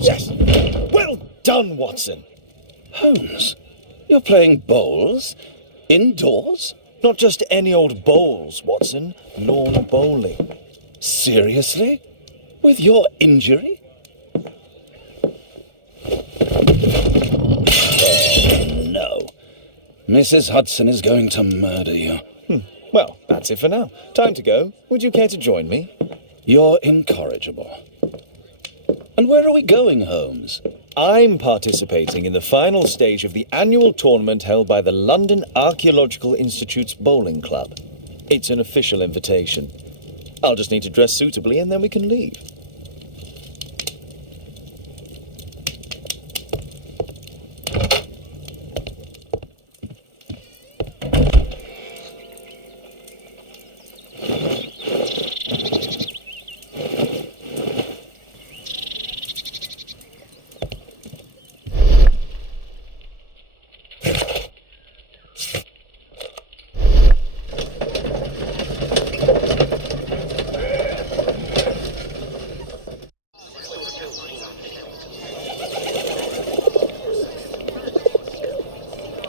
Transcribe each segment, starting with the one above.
Yes! Well done, Watson! Holmes, you're playing bowls? Indoors? Not just any old bowls, Watson. Lawn bowling. Seriously? With your injury? Oh, no. Mrs. Hudson is going to murder you. Well, that's it for now. Time to go. Would you care to join me? You're incorrigible. And where are we going, Holmes? I'm participating in the final stage of the annual tournament held by the London Archaeological Institute's Bowling Club. It's an official invitation. I'll just need to dress suitably and then we can leave.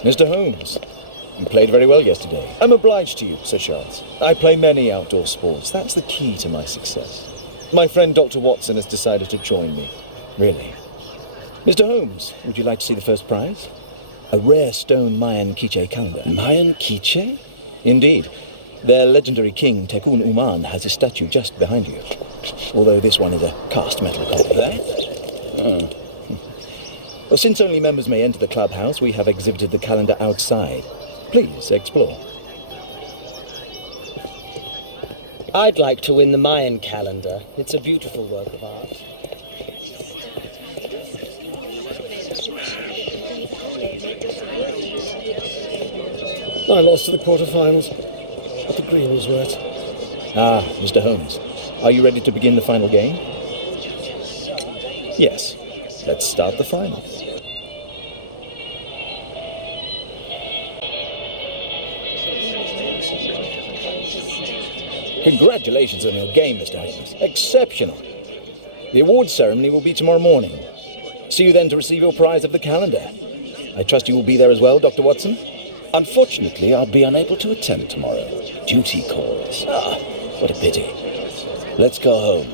Mr. Holmes, you played very well yesterday. I'm obliged to you, Sir Charles. I play many outdoor sports. That's the key to my success. My friend Dr. Watson has decided to join me. Really. Mr. Holmes, would you like to see the first prize? A rare stone Mayan Quiche calendar. Mayan Quiche? Indeed. Their legendary king, Tekun Uman, has a statue just behind you. Although this one is a cast metal copy. That? Oh. Well, since only members may enter the clubhouse, we have exhibited the calendar outside. Please, explore. I'd like to win the Mayan calendar. It's a beautiful work of art. I lost to the quarterfinals, but the green was wet. Ah, Mr. Holmes, are you ready to begin the final game? Yes. Let's start the final. Congratulations on your game, Mr. Holmes. Exceptional. The awards ceremony will be tomorrow morning. See you then to receive your prize of the calendar. I trust you will be there as well, Dr. Watson? Unfortunately, I'll be unable to attend tomorrow. Duty calls. Ah, what a pity. Let's go home.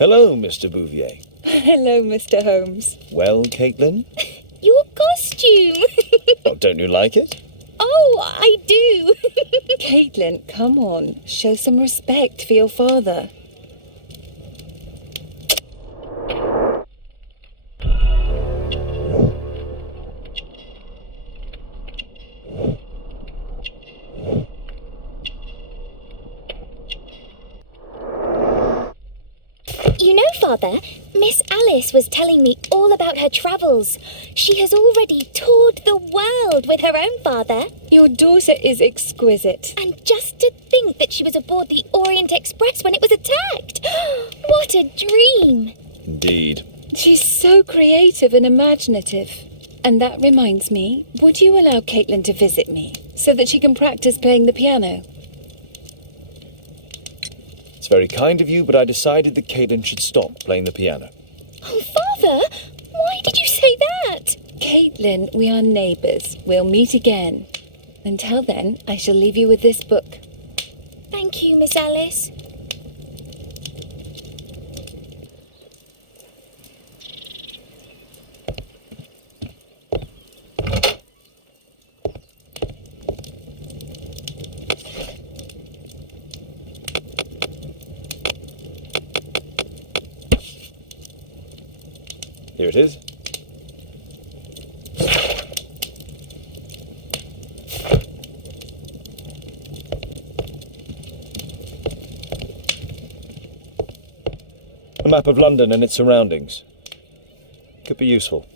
Hello, Mr. Bouvier. Hello, Mr. Holmes. Well, Caitlin? Your costume! Oh, don't you like it? Oh, I do! Caitlin, come on. Show some respect for your father. You know, Father, Miss Alice was telling me all about her travels. She has already toured the world with her own father. Your daughter is exquisite. And just to think that she was aboard the Orient Express when it was attacked. What a dream. Indeed. She's so creative and imaginative. And that reminds me, would you allow Caitlin to visit me so that she can practice playing the piano? It's very kind of you, but I decided that Caitlin should stop playing the piano. Oh, Father, why did you say that? Caitlin, we are neighbours. We'll meet again. Until then, I shall leave you with this book. Thank you, Miss Alice. Here it is. A map of London and its surroundings. Could be useful.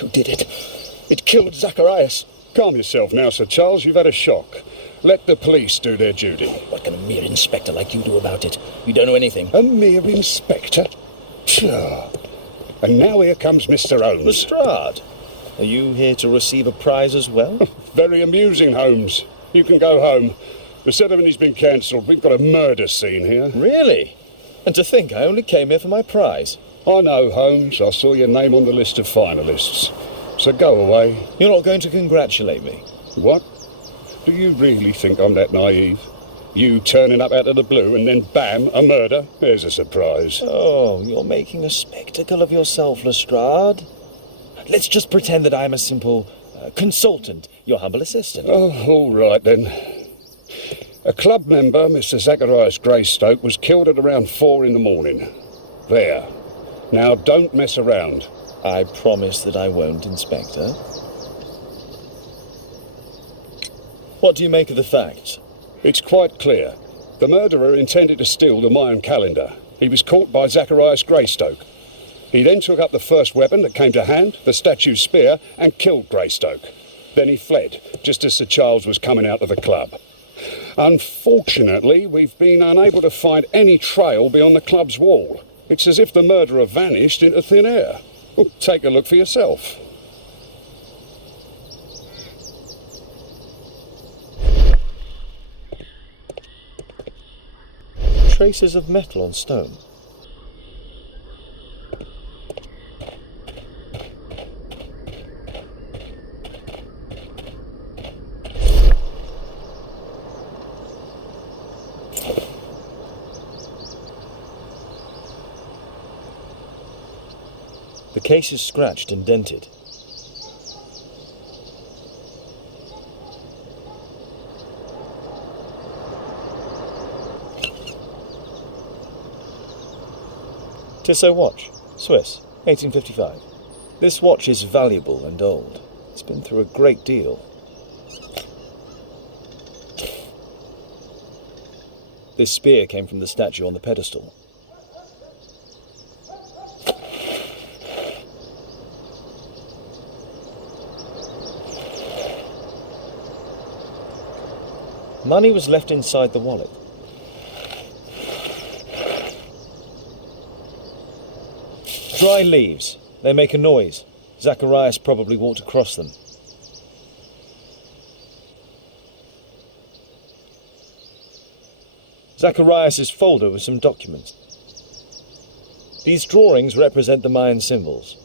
who did it. It killed Zacharias. Calm yourself now, Sir Charles. You've had a shock. Let the police do their duty. What can a mere inspector like you do about it? You don't know anything. A mere inspector? Pshaw. And now here comes Mr. Holmes. Lestrade, are you here to receive a prize as well? Very amusing, Holmes. You can go home. The ceremony's been cancelled. We've got a murder scene here. Really? And to think I only came here for my prize. I know, Holmes. I saw your name on the list of finalists. So go away. You're not going to congratulate me? What? Do you really think I'm that naive? You turning up out of the blue and then bam, a murder? There's a surprise. Oh, you're making a spectacle of yourself, Lestrade. Let's just pretend that I'm a simple consultant, your humble assistant. Oh, all right then. A club member, Mr. Zacharias Greystoke, was killed at around 4 in the morning. There. Now don't mess around. I promise that I won't, Inspector. What do you make of the facts? It's quite clear. The murderer intended to steal the Mayan calendar. He was caught by Zacharias Greystoke. He then took up the first weapon that came to hand, the statue's spear, and killed Greystoke. Then he fled, just as Sir Charles was coming out of the club. Unfortunately, we've been unable to find any trail beyond the club's wall. It's as if the murderer vanished into thin air. Well, take a look for yourself. Traces of metal on stone. The case is scratched and dented. Tissot watch, Swiss, 1855. This watch is valuable and old. It's been through a great deal. This spear came from the statue on the pedestal. Money was left inside the wallet. Dry leaves. They make a noise. Zacharias probably walked across them. Zacharias' folder with some documents. These drawings represent the Mayan symbols.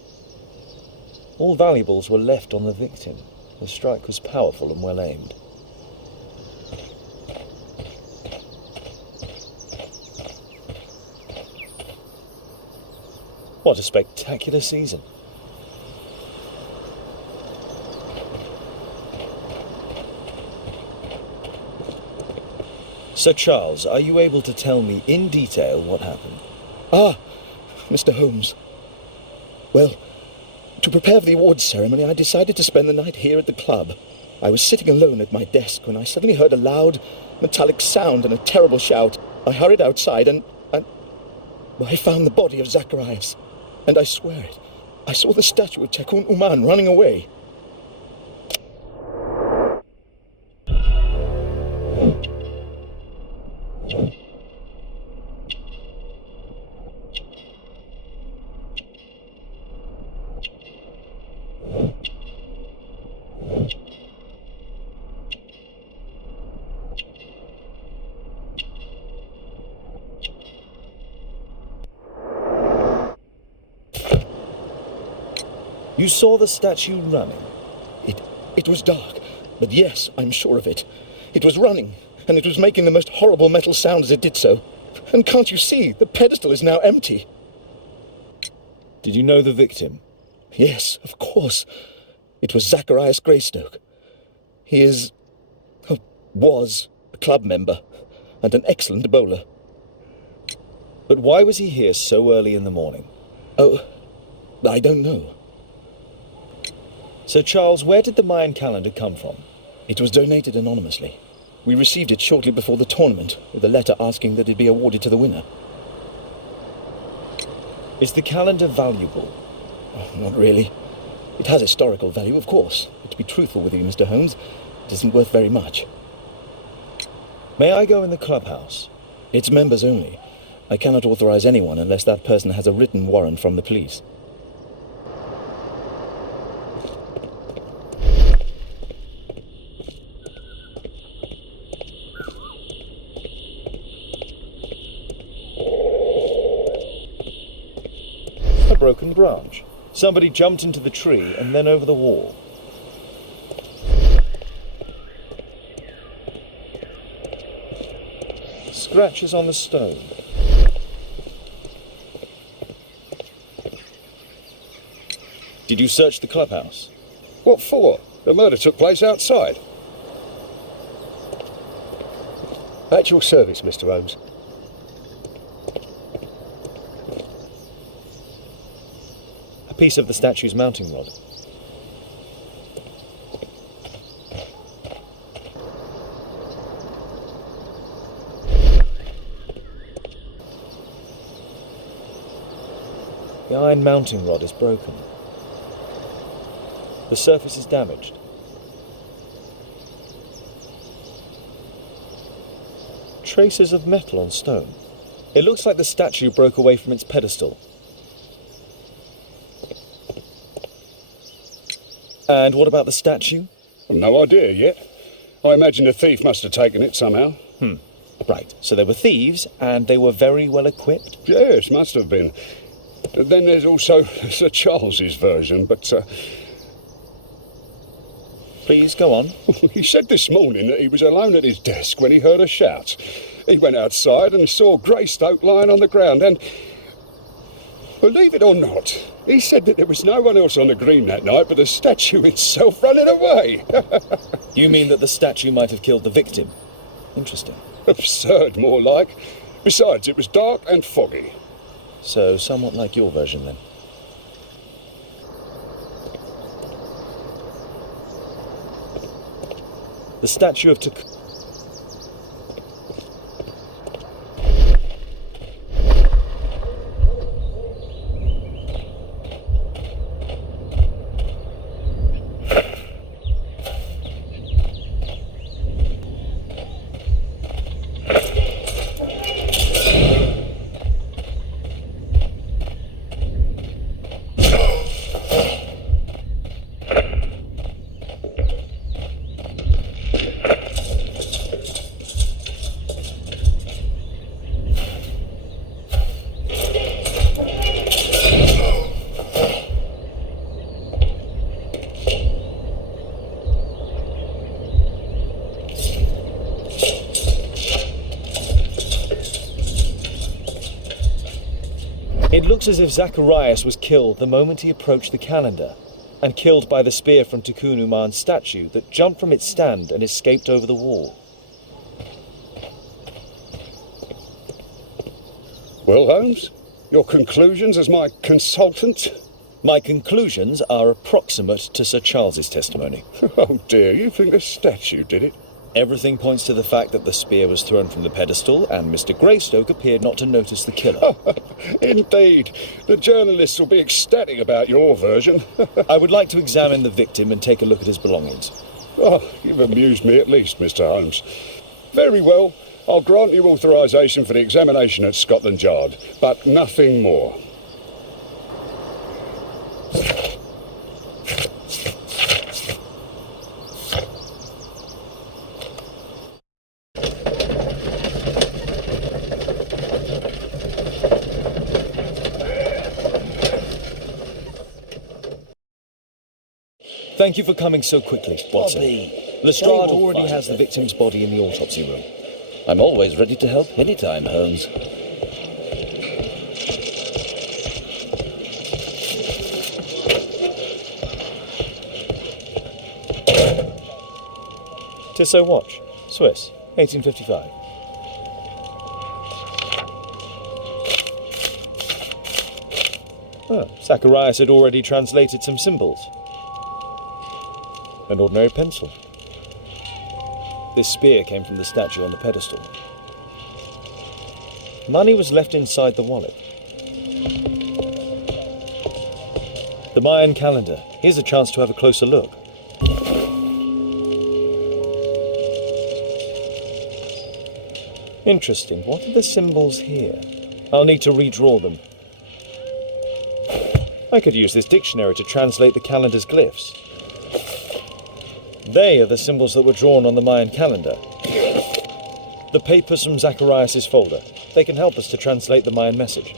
All valuables were left on the victim. The strike was powerful and well aimed. What a spectacular season. Sir Charles, are you able to tell me in detail what happened? Ah, Mr. Holmes. Well, to prepare for the awards ceremony, I decided to spend the night here at the club. I was sitting alone at my desk when I suddenly heard a loud, metallic sound and a terrible shout. I hurried outside and I found the body of Zacharias. And I swear it, I saw the statue of Tekun Uman running away. You saw the statue running? It was dark, but yes, I'm sure of it. It was running, and it was making the most horrible metal sound as it did so. And can't you see, the pedestal is now empty. Did you know the victim? Yes, of course. It was Zacharias Greystoke. He was a club member, and an excellent bowler. But why was he here so early in the morning? Oh, I don't know. Sir Charles, where did the Mayan calendar come from? It was donated anonymously. We received it shortly before the tournament, with a letter asking that it be awarded to the winner. Is the calendar valuable? Oh, not really. It has historical value, of course. But to be truthful with you, Mr. Holmes, it isn't worth very much. May I go in the clubhouse? It's members only. I cannot authorize anyone unless that person has a written warrant from the police. A broken branch. Somebody jumped into the tree and then over the wall. Scratches on the stone. Did you search the clubhouse? What for? The murder took place outside. At your service, Mr. Holmes. A piece of the statue's mounting rod. The iron mounting rod is broken. The surface is damaged. Traces of metal on stone. It looks like the statue broke away from its pedestal. And what about the statue? No idea yet. I imagine the thief must have taken it somehow. Right, so they were thieves, and they were very well equipped? Yes, must have been. Then there's also Sir Charles's version, but Please, go on. he said this morning that he was alone at his desk when he heard a shout. He went outside and saw Greystoke lying on the ground and, believe it or not, he said that there was no one else on the green that night but the statue itself running away. You mean that the statue might have killed the victim? Interesting. Absurd, more like. Besides, it was dark and foggy. So, somewhat like your version, then. The statue of It looks as if Zacharias was killed the moment he approached the calendar, and killed by the spear from Tikkun Uman's statue that jumped from its stand and escaped over the wall. Well, Holmes, your conclusions as my consultant? My conclusions are approximate to Sir Charles's testimony. Oh dear, you think the statue did it? Everything points to the fact that the spear was thrown from the pedestal, and Mr. Greystoke appeared not to notice the killer. Indeed. The journalists will be ecstatic about your version. I would like to examine the victim and take a look at his belongings. Oh, you've amused me at least, Mr. Holmes. Very well. I'll grant you authorization for the examination at Scotland Yard, but nothing more. Thank you for coming so quickly, Watson. Lestrade already has the victim's body in the autopsy room. I'm always ready to help anytime, Holmes. Tissot watch, Swiss, 1855. Zacharias had already translated some symbols. An ordinary pencil. This spear came from the statue on the pedestal. Money was left inside the wallet. The Mayan calendar, Here's a chance to have a closer look. Interesting. What are the symbols here? I'll need to redraw them. I could use this dictionary to translate the calendar's glyphs. They are the symbols that were drawn on the Mayan calendar. The papers from Zacharias' folder. They can help us to translate the Mayan message.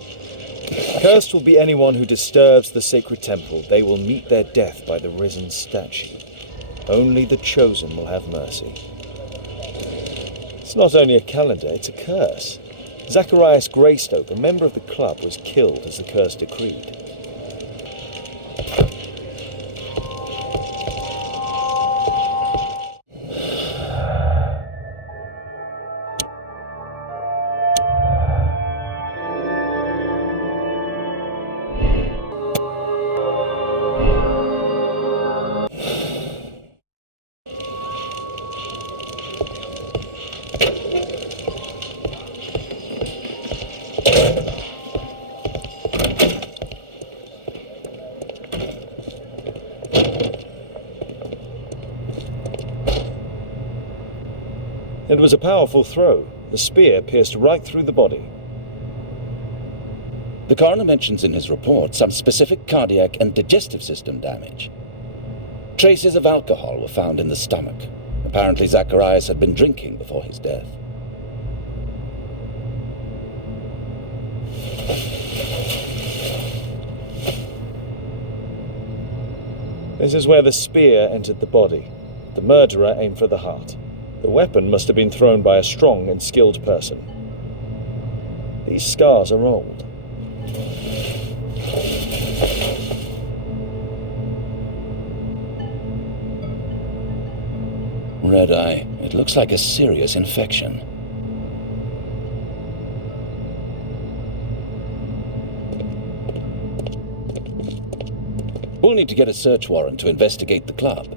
Cursed will be anyone who disturbs the sacred temple. They will meet their death by the risen statue. Only the chosen will have mercy. It's not only a calendar, it's a curse. Zacharias Greystoke, a member of the club, was killed as the curse decreed. It was a powerful throw. The spear pierced right through the body. The coroner mentions in his report some specific cardiac and digestive system damage. Traces of alcohol were found in the stomach. Apparently Zacharias had been drinking before his death. This is where the spear entered the body. The murderer aimed for the heart. The weapon must have been thrown by a strong and skilled person. These scars are old. Red eye. It looks like a serious infection. We'll need to get a search warrant to investigate the club.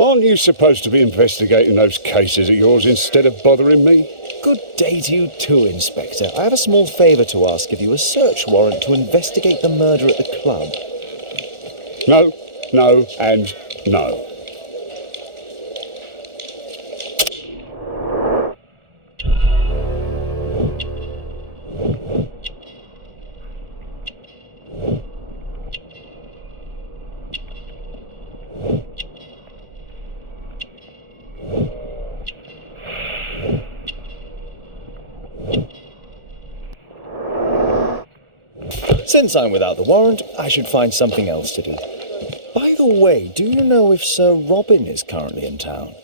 Aren't you supposed to be investigating those cases of yours instead of bothering me? Good day to you too, Inspector. I have a small favour to ask of you, a search warrant to investigate the murder at the club. No, no, and no. Since I'm without the warrant, I should find something else to do. By the way, do you know if Sir Robin is currently in town?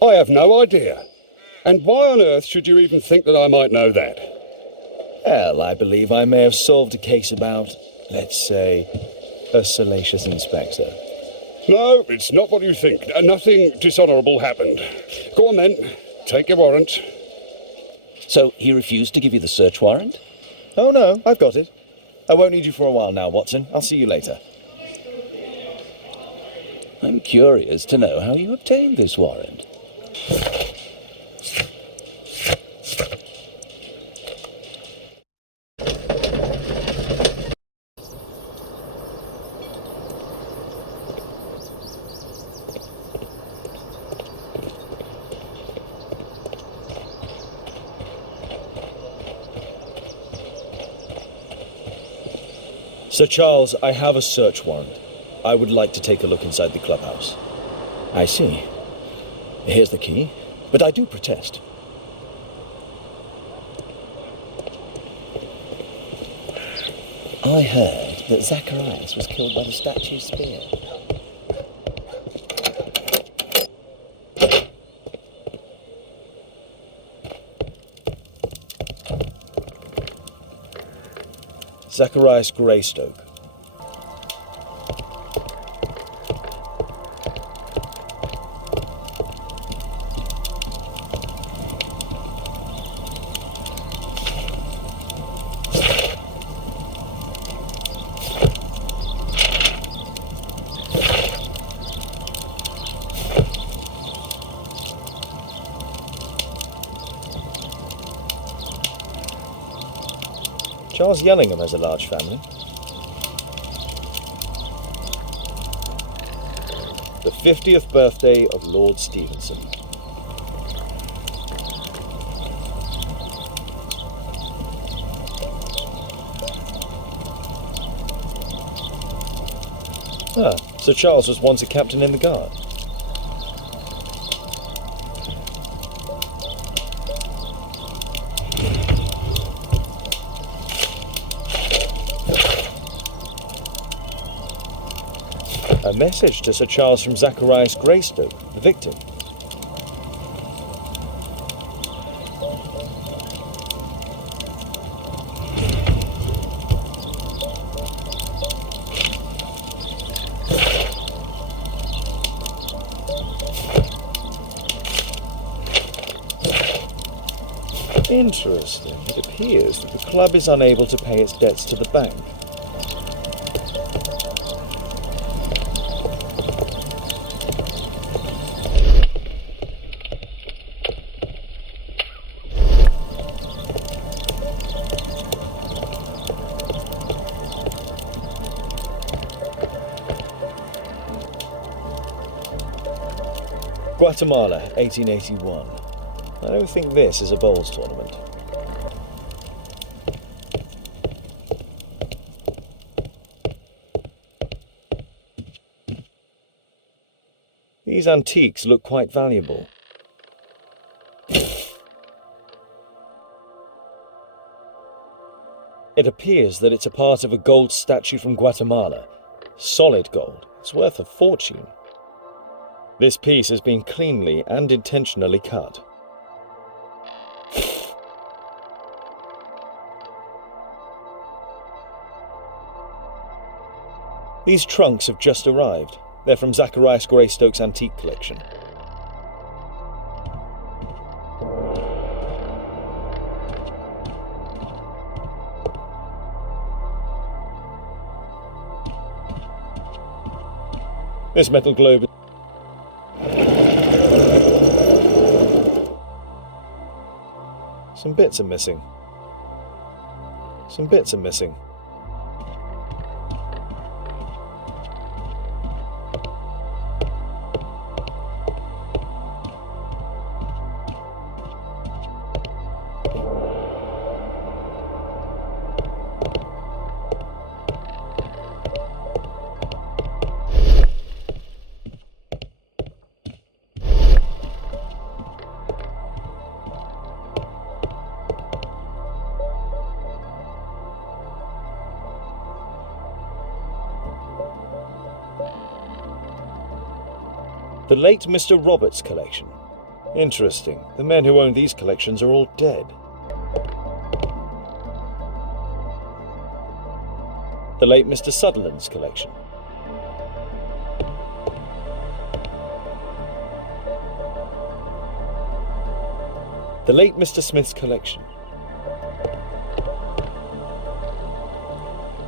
I have no idea. And why on earth should you even think that I might know that? Well, I believe I may have solved a case about, let's say, a salacious inspector. No, it's not what you think. Nothing dishonourable happened. Go on then, take your warrant. So he refused to give you the search warrant? Oh no, I've got it. I won't need you for a while now, Watson. I'll see you later. I'm curious to know how you obtained this warrant. Sir Charles, I have a search warrant. I would like to take a look inside the clubhouse. I see. Here's the key, but I do protest. I heard that Zacharias was killed by the statue's spear. Zacharias Greystoke. Charles Yellingham has a large family. The 50th birthday of Lord Stevenson. Ah, Sir Charles was once a captain in the Guard. A message to Sir Charles from Zacharias Greystoke, the victim. Interesting. It appears that the club is unable to pay its debts to the bank. Guatemala, 1881. I don't think this is a bowls tournament. These antiques look quite valuable. It appears that it's a part of a gold statue from Guatemala. Solid gold. It's worth a fortune. This piece has been cleanly and intentionally cut. These trunks have just arrived. They're from Zacharias Greystoke's antique collection. This metal globe is... Some bits are missing. Some bits are missing. The late Mr. Roberts' collection. Interesting. The men who own these collections are all dead. The late Mr. Sutherland's collection. The late Mr. Smith's collection.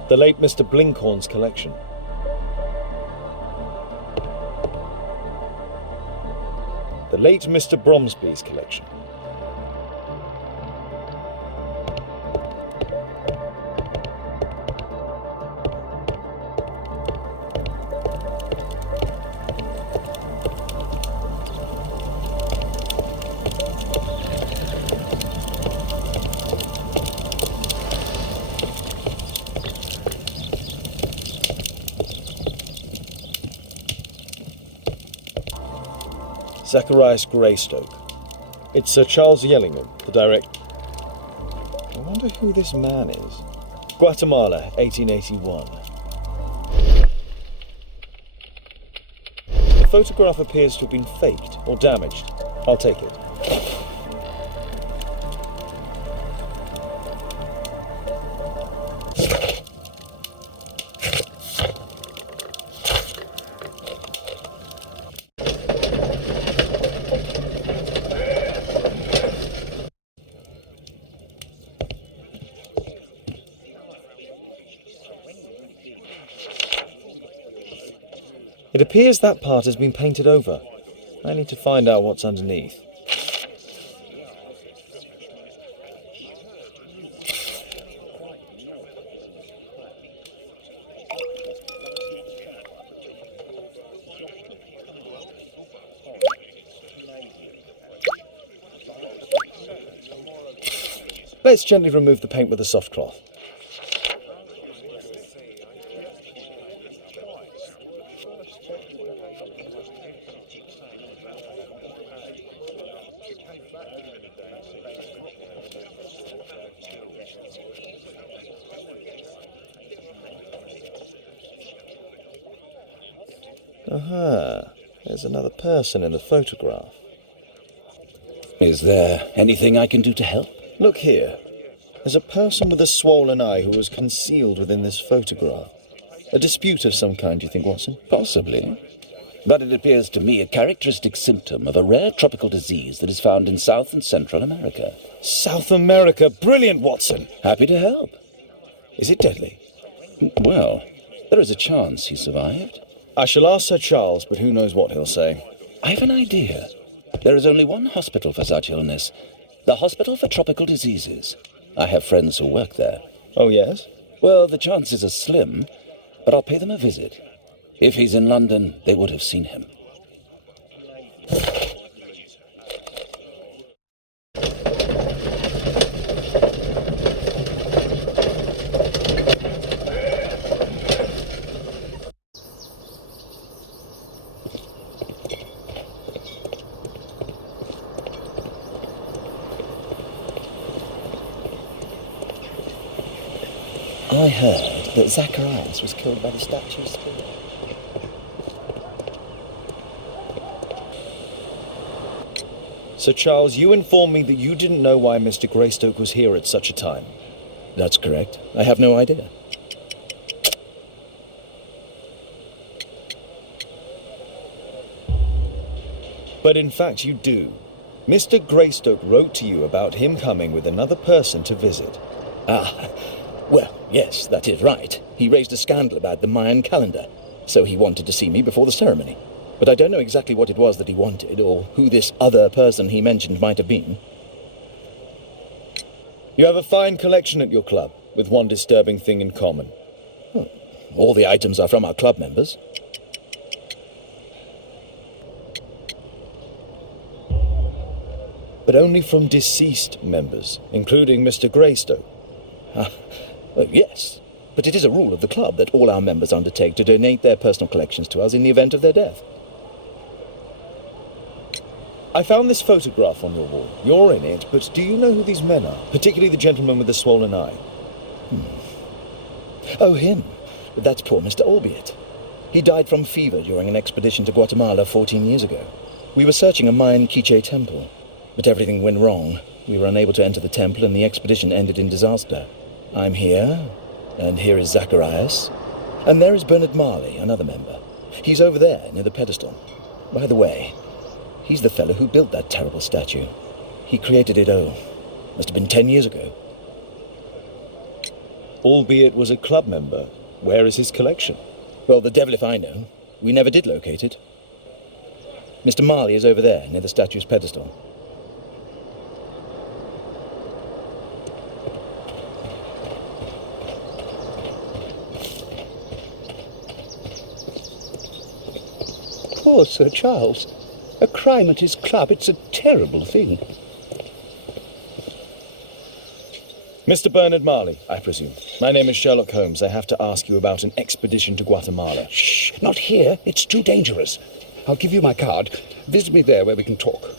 The late Mr. Blinkhorn's collection. The late Mr. Bromsby's collection. Zacharias Greystoke. It's Sir Charles Yellingham, the director. I wonder who this man is. Guatemala, 1881. The photograph appears to have been faked or damaged. I'll take it. It appears that part has been painted over. I need to find out what's underneath. Let's gently remove the paint with a soft cloth. Aha, there's another person in the photograph. Is there anything I can do to help? Look here. There's a person with a swollen eye who was concealed within this photograph. A dispute of some kind, do you think, Watson? Possibly. But it appears to me a characteristic symptom of a rare tropical disease that is found in South and Central America. South America! Brilliant, Watson! Happy to help. Is it deadly? Well, there is a chance he survived. I shall ask Sir Charles, but who knows what he'll say. I have an idea. There is only one hospital for such illness. The Hospital for Tropical Diseases. I have friends who work there. Oh, yes? Well, the chances are slim, but I'll pay them a visit. If he's in London, they would have seen him. I heard that Zacharias was killed by the statue spear. Sir Charles, you informed me that you didn't know why Mr. Greystoke was here at such a time. That's correct. I have no idea. But in fact you do. Mr. Greystoke wrote to you about him coming with another person to visit. Ah, well, yes, that is right. He raised a scandal about the Mayan calendar, so he wanted to see me before the ceremony. But I don't know exactly what it was that he wanted, or who this other person he mentioned might have been. You have a fine collection at your club, with one disturbing thing in common. All the items are from our club members. But only from deceased members, including Mr. Greystoke. Yes, but it is a rule of the club that all our members undertake to donate their personal collections to us in the event of their death. I found this photograph on your wall. You're in it, but do you know who these men are? Particularly the gentleman with the swollen eye. Oh, him. That's poor Mr. Albiot. He died from fever during an expedition to Guatemala 14 years ago. We were searching a Mayan Quiche temple, but everything went wrong. We were unable to enter the temple, and the expedition ended in disaster. I'm here, and here is Zacharias, and there is Bernard Marley, another member. He's over there, near the pedestal. By the way, he's the fellow who built that terrible statue. He created it, must have been 10 years ago. Albeit was a club member. Where is his collection? Well, the devil if I know. We never did locate it. Mr. Marley is over there, near the statue's pedestal. Poor Sir Charles. A crime at his club, it's a terrible thing. Mr. Bernard Marley, I presume. My name is Sherlock Holmes. I have to ask you about an expedition to Guatemala. Shh, not here. It's too dangerous. I'll give you my card. Visit me there where we can talk.